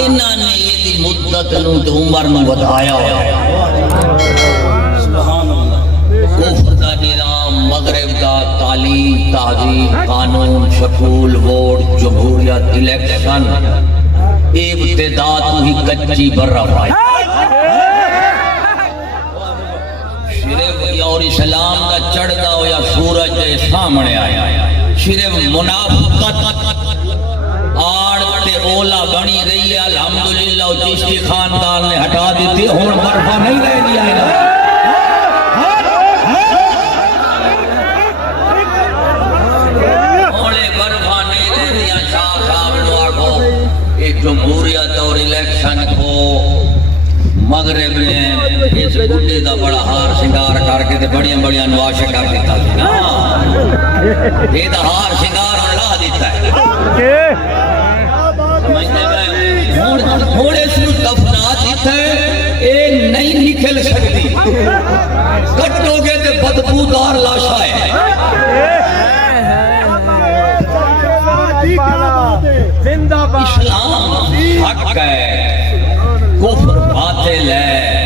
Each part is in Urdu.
انہاں نے یہ مدت نو تے عمر نو بتایا سبحان اللہ کفر دا نظام مغرب دا تعلیم تہذیب قانون سکول ووٹ جمہوریت الیکشن ابتدا تو ہی کچی برا پائی شرف اور اسلام دا چڑھ دا ہو یا سورج دے سامنے آیا صرف منافقت آڑ تے اولا بنی رہی ہے الحمدللہ و چشتی خاندان نے ہٹا دیتی ہون برفا نہیں رہ دیا ہے ہونے برفا نہیں رہ دیا شاہ صاحب نوار کو ایک جمہوریت اور الیکشن کو مغرب نے اس بڑھے دا بڑا ہار شنگار کر کے بڑیاں بڑیاں نواشے کر دیتا یہ دا ہار شنگار اللہ دیتا ہے سمجھتے ہیں تھوڑے سنو دفنا دیتا ہے اے نہیں نکل سکتی کٹو گے تے بدبودار لاشا ہے اسلام حق ہے کفر باطل ہے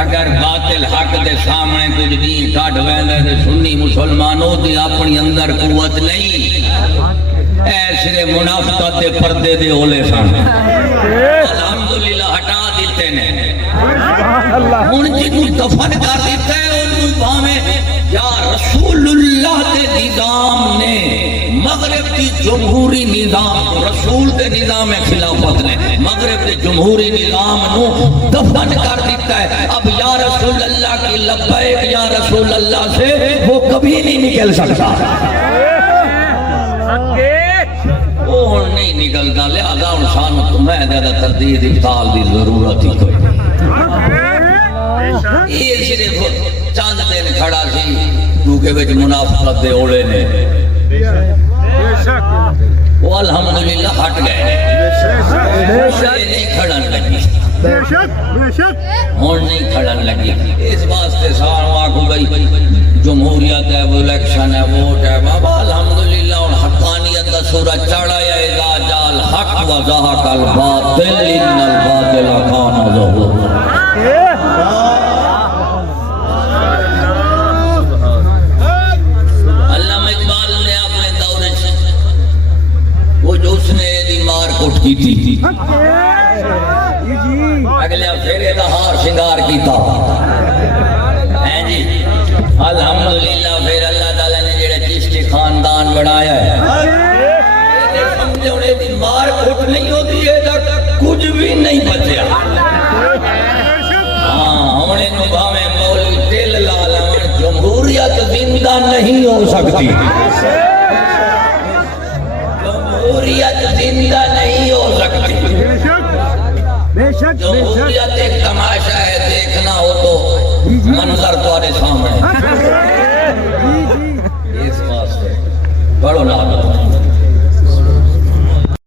اگر باطل حق دے سامنے کچھ دین کٹ ویندے تے سنی مسلمانوں دی اپنی اندر قوت نہیں ایسے منافقت دے پردے دے اولے سن الحمدللہ ہٹا دیتے نے ہن جنوں دفن کر دیتا ہے انہوں بھاویں یا رسول اللہ دے نظام نے مغرب دی جمہوری نظام رسول دے نظام خلافت نے مغرب دے جمہوری نظام نو دفن کر دیتا ہے اب یا رسول اللہ کی لبیک یا رسول اللہ سے وہ کبھی نہیں نکل سکتا وہ نہیں نکلتا لہذا انسان تمہیں زیادہ تردید ابطال دی ضرورت ہی کوئی یہ صرف چاند دن کھڑا سی کیونکہ وچ منافقت دے اولے نے وہ الحمدللہ ہٹ گئے نہیں کھڑن لگی ہون نہیں کھڑن لگی اس واسطے سارا کو بھئی جمہوریت ہے وہ الیکشن ہے ووٹ ہے بابا الحمدللہ اور حقانیت کا سورج چڑھا یا اذا جال حق و زہق الباطل ان الباطل کان زہوقا کی تھی اگلے پھیرے دا ہار شنگار کیتا ہیں جی الحمدللہ پھر اللہ تعالیٰ نے جڑے چشتی خاندان بڑھایا ہے سمجھے انہیں دی مار کھٹ نہیں ہوتی ہے کچھ بھی نہیں بچیا ہاں انہیں نبھاویں مولوی تیل لالمن جمہوریت زندہ نہیں ہو سکتی جمہوریت زندہ نہیں ہو سکتی جمہوریت ایک تماشا ہے دیکھنا ہو تو منظر تمہارے سامنے اس واسطے بڑھو نہ